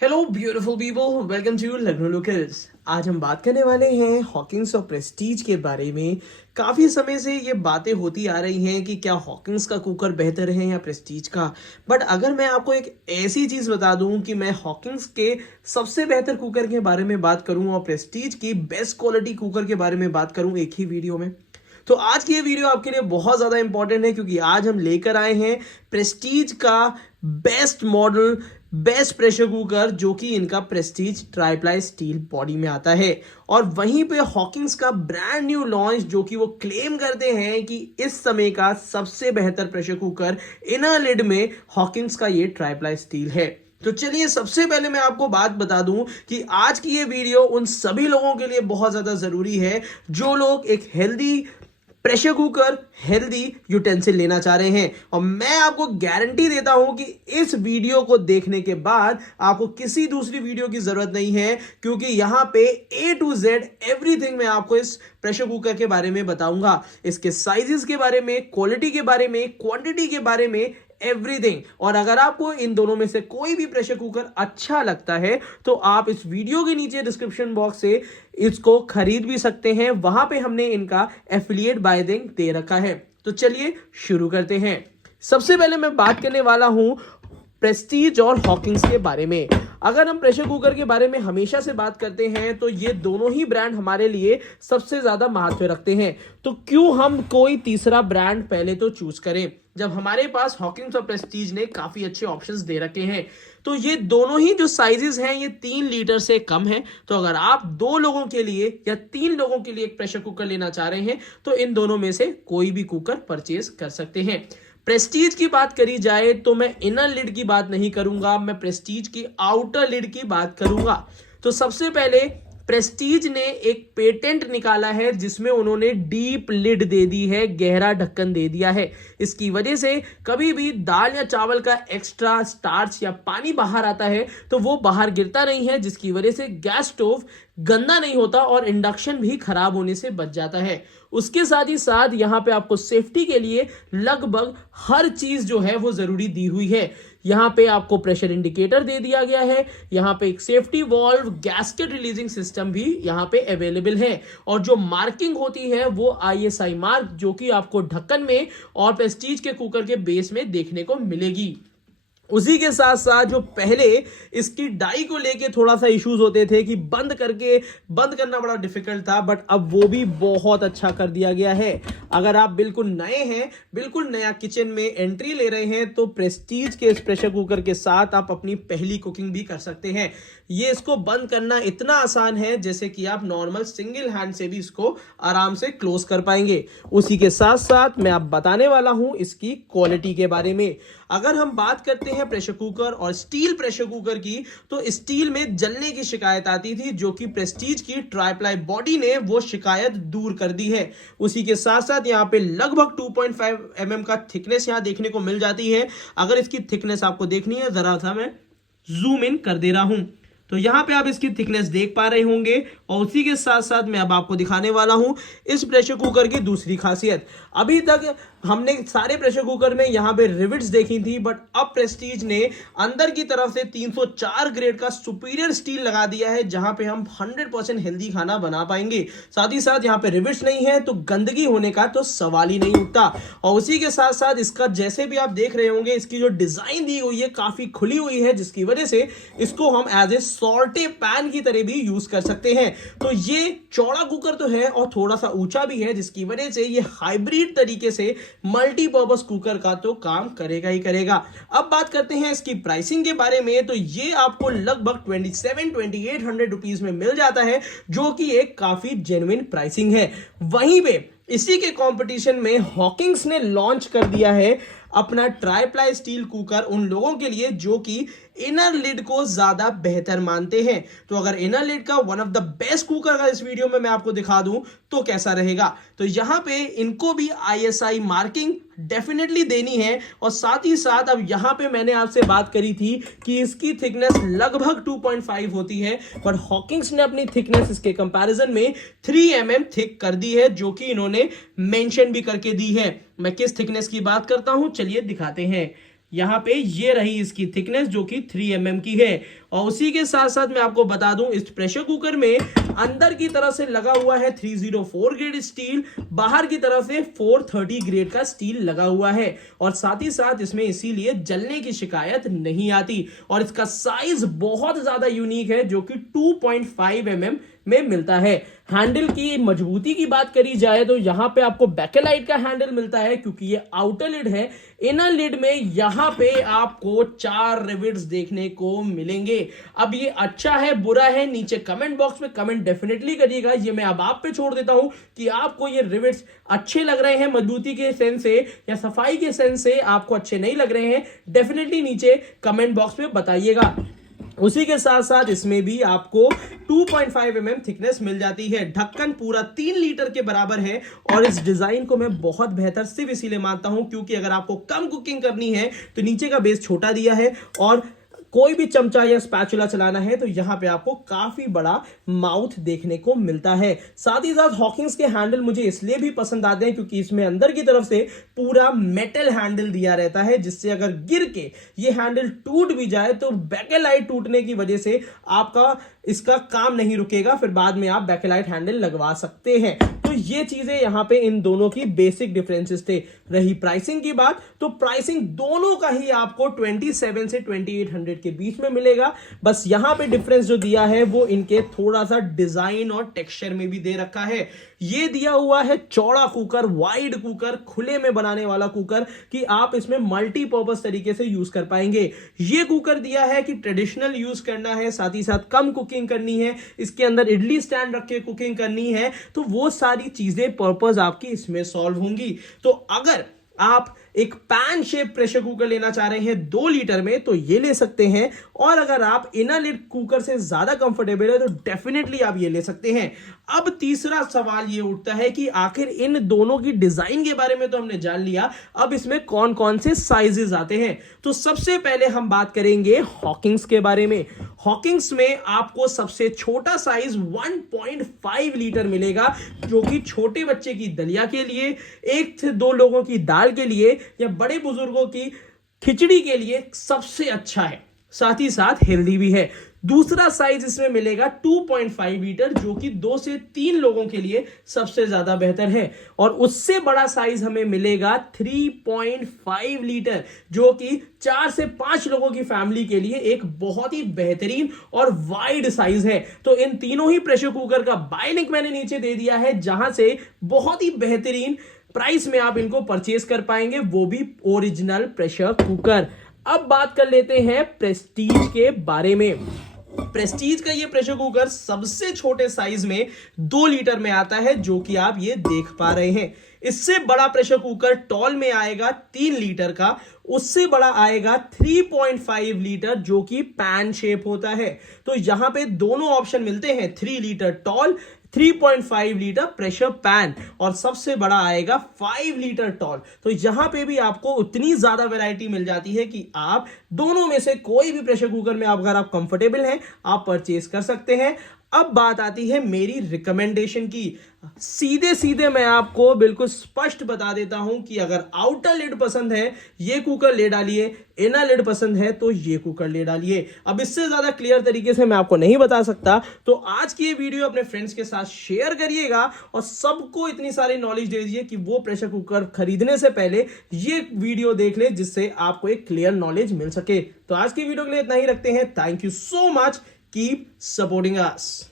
Hello beautiful people, welcome to Lucknow locals. आज हम बात करने वाले हैं हॉकिंस और प्रेस्टीज के बारे में। काफ़ी समय से ये बातें होती आ रही हैं कि क्या हॉकिंस का कुकर बेहतर है या प्रेस्टीज का। बट अगर मैं आपको एक ऐसी चीज़ बता दूं कि मैं हॉकिंस के सबसे बेहतर कुकर के बारे में बात करूं और प्रेस्टीज की बेस्ट क्वालिटी कुकर के बारे में बात करूं एक ही वीडियो में, तो आज की ये वीडियो आपके लिए बहुत ज़्यादा इंपॉर्टेंट है, क्योंकि आज हम लेकर आए हैं प्रेस्टीज का best model, best pressure cooker, जो कि इनका प्रेस्टीज ट्राइप्लाई स्टील बॉडी में आता है। और वहीं पे हॉकिंस का ब्रांड न्यू लॉन्च, जो कि वो क्लेम करते हैं कि इस समय का सबसे बेहतर प्रेशर कुकर इनर लिड में हॉकिंस का ये ट्राइप्लाई स्टील है। तो चलिए, सबसे पहले मैं आपको बात बता दूं कि आज की ये वीडियो उन सभी लोगों के लिए बहुत ज़्यादा ज़रूरी है जो लोग एक healthy pressure cooker, healthy utensil लेना चाह रहे हैं। और मैं आपको गारंटी देता हूं कि इस वीडियो को देखने के बाद आपको किसी दूसरी वीडियो की जरूरत नहीं है, क्योंकि यहां पे A to Z एवरीथिंग मैं आपको इस प्रेशर कुकर के बारे में बताऊंगा। इसके साइजेस के बारे में, क्वालिटी के बारे में, क्वांटिटी के बारे में, एवरीथिंग। और अगर आपको इन दोनों में से कोई भी प्रेशर कुकर अच्छा लगता है तो आप इस वीडियो के नीचे डिस्क्रिप्शन बॉक्स से इसको खरीद भी सकते हैं। वहां पे हमने इनका एफिलिएट बाय लिंक दे रखा है। तो चलिए शुरू करते हैं। सबसे पहले मैं बात करने वाला हूं प्रेस्टीज और हॉकिंस के बारे में। अगर हम प्रेशर कुकर के बारे में हमेशा से बात करते हैं तो ये दोनों ही ब्रांड हमारे लिए सबसे ज्यादा महत्व रखते हैं। तो क्यों हम कोई तीसरा ब्रांड पहले तो चूज करें, जब हमारे पास हॉकिंस और प्रेस्टीज ने काफी अच्छे ऑप्शंस दे रखे हैं। तो ये दोनों ही जो साइजेस हैं ये 3 लीटर से कम है। तो अगर आप 2 लोगों के लिए या 3 लोगों के लिए एक प्रेशर कुकर लेना चाह रहे हैं तो इन दोनों में से कोई भी कुकर परचेज कर सकते हैं। प्रेस्टीज की बात करी जाए तो मैं इनर लिड की बात नहीं करूंगा, मैं प्रेस्टीज की आउटर लिड की बात करूंगा। तो सबसे पहले प्रेस्टीज ने एक पेटेंट निकाला है जिसमें उन्होंने डीप लिड दे दी है, गहरा ढक्कन दे दिया है। इसकी वजह से कभी भी दाल या चावल का एक्स्ट्रा स्टार्च या पानी बाहर आता है तो वो बाहर गिरता नहीं है, जिसकी वजह से गैस स्टोव गंदा नहीं होता और इंडक्शन भी खराब होने से बच जाता है। उसके साथ ही साथ यहाँ पे आपको सेफ्टी के लिए लगभग हर चीज जो है वो जरूरी दी हुई है। यहाँ पे आपको प्रेशर इंडिकेटर दे दिया गया है, यहाँ पे एक safety valve, gasket releasing system भी यहाँ पे अवेलेबल है। और जो मार्किंग होती है वो ISI मार्क, जो कि आपको ढक्कन में और प्रेस्टीज के कुकर के बेस में देखने को मिलेगी। उसी के साथ साथ जो पहले इसकी डाई को लेके थोड़ा सा इश्यूज होते थे कि बंद करना बड़ा डिफिकल्ट था, बट अब वो भी बहुत अच्छा कर दिया गया है। अगर आप बिल्कुल नए हैं, बिल्कुल नया किचन में एंट्री ले रहे हैं, तो प्रेस्टीज के इस प्रेशर कुकर के साथ आप अपनी पहली कुकिंग भी कर सकते हैं। ये इसको बंद करना इतना आसान है जैसे कि आप नॉर्मल सिंगल हैंड से भी इसको आराम से क्लोज कर पाएंगे। उसी के साथ साथ मैं आप बताने वाला हूं इसकी क्वालिटी के बारे में। अगर हम बात करते हैं प्रेशर कुकर और स्टील प्रेशर कुकर की, तो स्टील में जलने की शिकायत आती थी, जो कि प्रेस्टीज की ट्राइप्लाई बॉडी ने वो शिकायत दूर कर दी है। उसी के साथ साथ यहाँ पे लगभग 2.5 mm का थिकनेस यहाँ देखने को मिल जाती है। अगर इसकी थिकनेस आपको देखनी है, जरा सा मैं जूम इन कर दे रहा हूं, तो यहां पे आप इसकी थिकनेस देख पा रहे होंगे। और उसी के साथ साथ मैं अब आपको दिखाने वाला हूं इस प्रेशर कुकर की दूसरी खासियत। अभी तक हमने सारे प्रेशर कुकर में यहां पे रिविट्स देखी थी, बट अब प्रेस्टीज ने अंदर की तरफ से 304 ग्रेड का सुपीरियर स्टील लगा दिया है, जहां पे हम 100% हेल्दी खाना बना पाएंगे। साथ ही साथ यहां पे रिविट्स नहीं है तो गंदगी होने का तो सवाल ही नहीं उठता। और उसी के साथ साथ इसका, जैसे भी आप देख रहे होंगे, इसकी जो डिजाइन दी हुई है काफी खुली हुई है, जिसकी वजह से इसको हम एज ए सॉल्टे पैन की तरह भी यूज कर सकते हैं। तो ये चौड़ा कुकर तो है और थोड़ा सा ऊंचा भी है, जिसकी वजह से ये हाइब्रिड तरीके से मल्टीपर्पस कुकर का तो काम करेगा ही करेगा। अब बात करते हैं इसकी प्राइसिंग के बारे में। तो ये आपको लगभग 27-2800 रुपीज में मिल जाता है, जो कि एक काफी जेन्युइन प्राइसिंग है। वहीं पे इसी के कंपटीशन में हॉकिंस ने लॉन्च कर दिया है अपना ट्राइप्लाई स्टील कुकर उन लोगों के लिए जो कि इनर लिड को ज्यादा बेहतर मानते हैं। तो अगर इनर लिड का one of the best cooker अगर इस वीडियो में मैं आपको दिखा दूं तो कैसा रहेगा। तो यहां पे इनको भी ISI मार्किंग डेफिनेटली देनी है। और साथ ही साथ अब यहां पे मैंने आपसे बात करी थी कि इसकी थिकनेस लगभग 2.5 होती है, पर हॉकिंस ने अपनी थिकनेस इसके कंपैरिजन में 3 mm थिक कर दी है, जो कि इन्होंने मेंशन भी करके दी है। मैं किस थिकनेस की बात करता हूं, चलिए दिखाते हैं। यहाँ पे ये रही इसकी थिकनेस जो कि 3 mm की है। और उसी के साथ साथ मैं आपको बता दूं इस प्रेशर कुकर में अंदर की तरफ से लगा हुआ है 304 ग्रेड स्टील, बाहर की तरफ से 430 ग्रेड का स्टील लगा हुआ है। और साथ ही साथ इसमें इसीलिए जलने की शिकायत नहीं आती। और इसका साइज बहुत ज्यादा यूनिक है जो कि 2.5 mm में मिलता है। हैंडल की मजबूती की बात करी जाए तो यहां पे आपको बैकेलाइट का हैंडल मिलता है क्योंकि ये आउटर लिड है। इनर लिड में यहां पे आपको 4 रिविट्स देखने को मिलेंगे। अब ये अच्छा है बुरा है, नीचे कमेंट बॉक्स में कमेंट डेफिनेटली करिएगा। ये मैं अब आप पे छोड़ देता हूं कि आपको ये रिविट्स अच्छे लग रहे हैं मजबूती के सेंस से या सफाई के सेंस से आपको अच्छे नहीं लग रहे हैं, डेफिनेटली नीचे कमेंट बॉक्स में बताइएगा। उसी के साथ साथ इसमें भी आपको 2.5 mm थिकनेस मिल जाती है। ढक्कन पूरा 3 लीटर के बराबर है। और इस डिजाइन को मैं बहुत बेहतर सिर्फ इसीलिए मानता हूं क्योंकि अगर आपको कम कुकिंग करनी है तो नीचे का बेस छोटा दिया है और कोई भी चमचा या स्पैचुला चलाना है तो यहां पे आपको काफी बड़ा माउथ देखने को मिलता है। साथ ही साथ हॉकिंस के हैंडल मुझे इसलिए भी पसंद आते हैं क्योंकि इसमें अंदर की तरफ से पूरा मेटल हैंडल दिया रहता है जिससे अगर गिर के ये हैंडल टूट भी जाए तो बैकेलाइट टूटने की वजह से आपका इसका काम नहीं रुकेगा, फिर बाद में आप बैकेलाइट हैंडल लगवा सकते हैं। तो ये चीजें यहां पे इन दोनों की बेसिक डिफरेंसेस थे। रही प्राइसिंग की बात तो प्राइसिंग दोनों का ही आपको 27 से 2800 के बीच में मिलेगा। बस यहां पे डिफरेंस जो दिया है वो इनके थोड़ा सा डिजाइन और टेक्सचर में भी दे रखा है। ये दिया हुआ है चौड़ा कुकर, वाइड कुकर, खुले में बनाने वाला कुकर कि आप इसमें मल्टीपर्पज तरीके से यूज कर पाएंगे। ये कुकर दिया है कि ट्रेडिशनल यूज करना है, साथ ही साथ कम कुकिंग करनी है, इसके अंदर इडली स्टैंड रख के कुकिंग करनी है, तो वो सारी चीजें पर्पज आपकी इसमें सॉल्व होंगी। तो अगर आप एक पैन शेप प्रेशर कुकर लेना चाह रहे हैं 2 लीटर में तो ये ले सकते हैं। और अगर आप इनर लिड कुकर से ज्यादा कंफर्टेबल है तो डेफिनेटली आप ये ले सकते हैं। अब तीसरा सवाल ये उठता है कि आखिर इन दोनों की डिजाइन के बारे में तो हमने जान लिया, अब इसमें कौन कौन से साइजेस आते हैं। तो सबसे पहले हम बात करेंगे हॉकिंस के बारे में। हॉकिंस में आपको सबसे छोटा साइज 1.5 लीटर मिलेगा जो कि छोटे बच्चे की दलिया के लिए, 1 से 2 लोगों की दाल के लिए या बड़े बुजुर्गों की खिचड़ी के लिए सबसे अच्छा है, साथ ही साथ हेल्दी भी है। दूसरा साइज इसमें मिलेगा 2.5 लीटर जो कि 2 से 3 लोगों के लिए सबसे ज्यादा बेहतर है। और उससे बड़ा साइज हमें मिलेगा 3.5 लीटर जो कि 4 से 5 लोगों की फैमिली के लिए एक बहुत ही बेहतरीन और वाइड साइज है। तो इन तीनों ही प्रेशर कुकर का बाय लिंक मैंने नीचे दे दिया है जहां से बहुत ही बेहतरीन प्राइस में आप इनको परचेज कर पाएंगे, वो भी ओरिजिनल प्रेशर कुकर। अब बात कर लेते हैं प्रेस्टीज के बारे में। प्रेस्टीज का ये प्रेशर कुकर सबसे छोटे साइज में 2 लीटर में आता है जो कि आप ये देख पा रहे हैं। इससे बड़ा प्रेशर कुकर टॉल में आएगा 3 लीटर का, उससे बड़ा आएगा 3.5 लीटर जो कि पैन शेप होता है। तो यहां पे दोनों ऑप्शन मिलते हैं, 3 litre tall, 3.5 litre pressure pan, और सबसे बड़ा आएगा 5 लीटर टॉल। तो यहां पे भी आपको उतनी ज्यादा वैरायटी मिल जाती है कि आप दोनों में से कोई भी प्रेशर कुकर में अगर आप कंफर्टेबल हैं आप परचेज कर सकते हैं। अब बात आती है मेरी रिकमेंडेशन की। सीधे सीधे मैं आपको बिल्कुल स्पष्ट बता देता हूं कि अगर आउटर लिड पसंद है ये कुकर ले डालिए, इनर लिड पसंद है तो ये कुकर ले डालिए। अब इससे ज्यादा क्लियर तरीके से मैं आपको नहीं बता सकता, तो आज की ये वीडियो अपने फ्रेंड्स के साथ शेयर करिएगा और सबको इतनी सारी नॉलेज दे दीजिए कि वो प्रेशर कुकर खरीदने से पहले ये वीडियो देख ले जिससे आपको एक क्लियर नॉलेज मिल सके। तो आज की वीडियो के लिए इतना ही रखते हैं। Thank you so much, keep supporting us.